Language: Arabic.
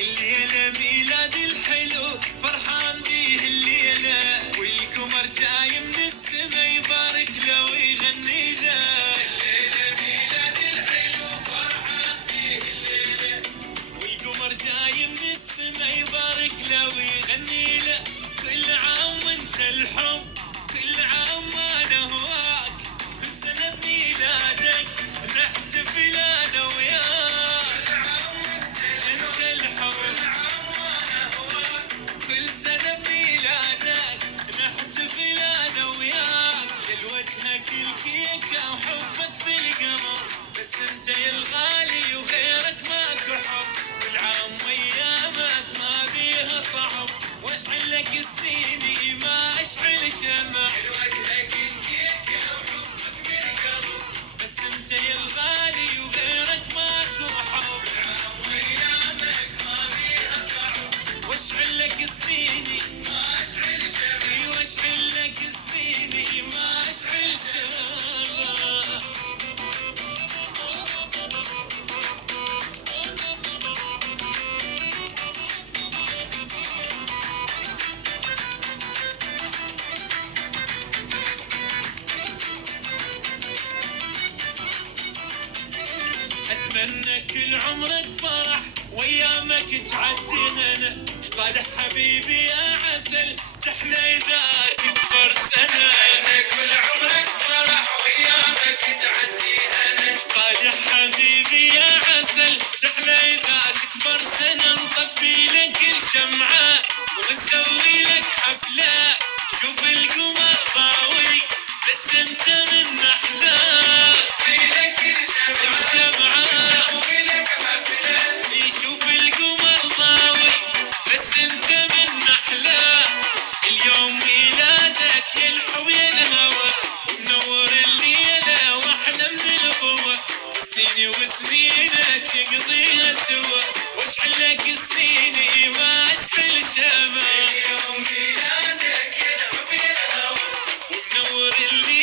الليلة ميلاد الحلو فرحان بيه الليلة، والقمر جاي من السما يبارك له ويغني له. الليلة ميلاد الحلو فرحان بيه الليلة، والقمر جاي من السما يبارك له ويغني له. كل عام وانت الحب، كل عام ما نهواك، كل سنة بميلادك نحتفل انا وياك. انت الحب، كل سنة بميلادك نحتفل انا وياك. لوجهك الكيكة وحبك بالقمر، بس انت يا الغالي وغيرك ماكو حب. كل عام وايامك ما بيها صعب، واشعل لك سنيني ما اشعل شمع. لوجهك الكيكة وحبك بالقمر، بس انت يا الغالي وغيرك ماكو حب. كل عام وايامك ما بيها صعب، واشعل لك سنيني ما اشعل شمع. واشعل لك سنيني ما اشعل شمع. اتمنى كل عمرك فرح وايامك تعدي هنا. اشطالح حبيبي يا عسل، تحلى اذا تكبر سنه. اتمنى كل عمرك فرح وايامك تعدي هنا. اشطالح حبيبي يا عسل، تحلى اذا تكبر سنه. نطفي لك الشمعه ونسوي لك حفله، شوف القمر ضاوي بس انت من احلاه. يشوف القمر ضاوي بس انت من احلاه. اليوم ميلادك يا الحب يا الهوى، ونور الليله واحلى من الضوء. سنيني وسنينك نقضيها سوا، واشعل لك سنيني ما اشعل شمع. اليوم ميلادك يا الحب يا الهوى، ونور الليله